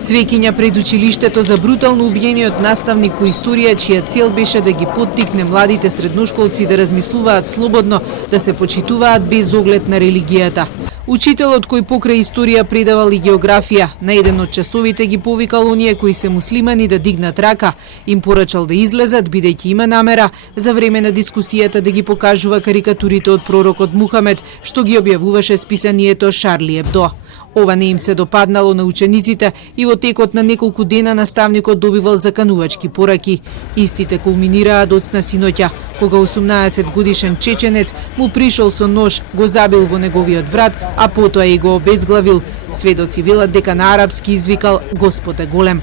Цвеќиња пред училиштето за брутално убиениот наставник по историја, чија цел беше да ги поттикне младите средношколци да размислуваат слободно, да се почитуваат без оглед на религијата. Учителот кој покрај историја предавал и географија, на еден од часовите ги повикал оние кои се муслимани да дигнат рака, им порачал да излезат, бидејќи има намера за време на дискусијата да ги покажува карикатурите од пророкот Мухамед, што ги објавуваше списанието Шарли Ебдо. Ова не им се допаднало на учениците и во текот на неколку дена наставникот добивал заканувачки пораки. Истите кулминираа доцна синоќа, кога 18 годишен чеченец му пришол со нож, го забил во неговиот врат, а потоа и го обезглавил. Сведоци велат дека на арапски извикал "Господ е голем".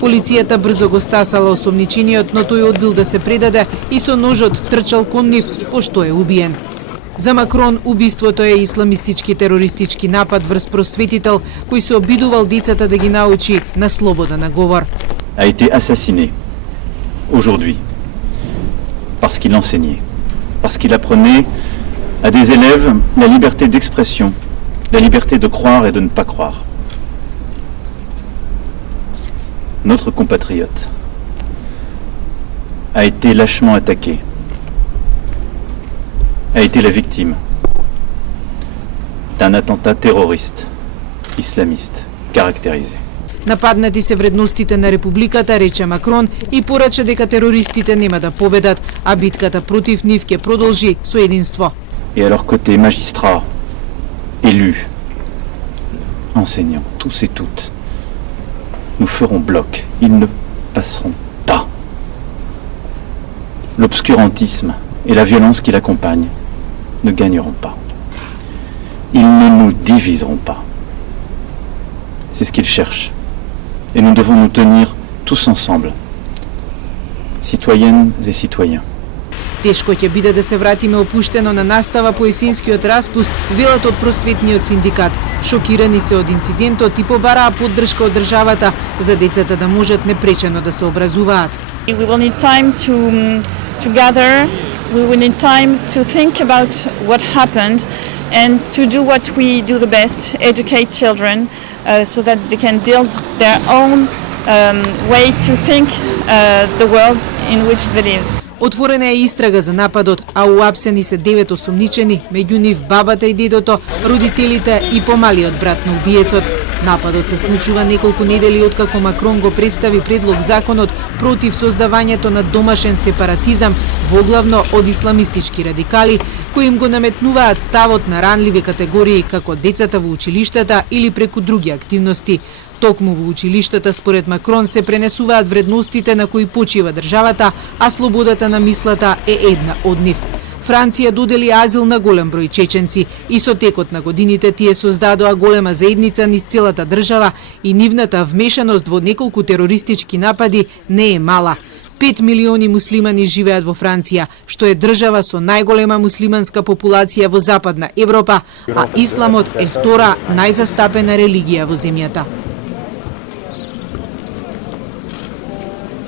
Полицијата брзо го стасала осомничениот, но тој одбил да се предаде и со ножот трчал кон нив, пошто е убиен. За Макрон, убиството е исламистички терористички напад врз просветител кој се обидувал децата да ги научи на слобода на говор. A été assassiné aujourd'hui parce qu'il enseignait, parce qu'il apprenait à des élèves la liberté d'expression, la liberté de croire et de ne pas croire. Notre compatriote a été lâchement attaqué, a été la victime d'un attentat terroriste, islamiste, caractérisé. Нападнати се вредностите на републиката, рече Макрон, и порача дека терористите нема да победат, а битката против нив ќе продолжи со единство. Et à leur côté, magistrats, élus, enseignants, tous et toutes, nous ferons bloc. Ils ne passeront pas. L'obscurantisme et la violence qui l'accompagne ne gagneront pas. Ils ne nous diviseront pas. C'est ce qu'ils cherchent. Et nous devons nous tenir tous ensemble, citoyennes et citoyens. Тешко ќе биде да се вратиме опуштено на настава по есенскиот распуст, велат од просветниот синдикат. Шокирани се од инцидентот и побараа поддршка од државата за децата да можат непречено да се образуваат. We will need time to gather. We will need time to think about what happened and to do what we do the best, educate children so that they can build their own way to think the world in which they live. Отворена е истрага за нападот, а уапсени се 9 осомничени, меѓу нив бабата и дедото, родителите и помалиот брат на убиецот. Нападот се случува неколку недели откако Макрон го представи предлог законот против создавањето на домашен сепаратизам, воглавно од исламистички радикали, кои им го наметнуваат ставот на ранливи категории како децата во училиштата или преку други активности. Токму во училиштата, според Макрон, се пренесуваат вредностите на кои почива државата, а слободата на мислата е една од нив. Франција додели азил на голем број чеченци и со текот на годините тие создадоа голема заедница низ целата држава и нивната вмешаност во неколку терористички напади не е мала. 5 милиони муслимани живеат во Франција, што е држава со најголема муслиманска популација во Западна Европа, а исламот е втора најзастапена религија во земјата.